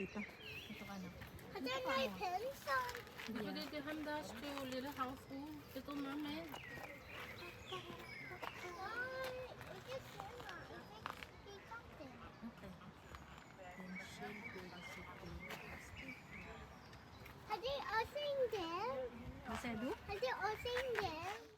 Dito. Ito ka na. Har den er i pensel. Fordi det er ham, der skriver Lille Havfrue. Little Mermaid. Nej, ikke sådan. Ikke godt det. Okay. Den selvbøger sit Har de også en gave? Hvad sagde du? Har de også en gave?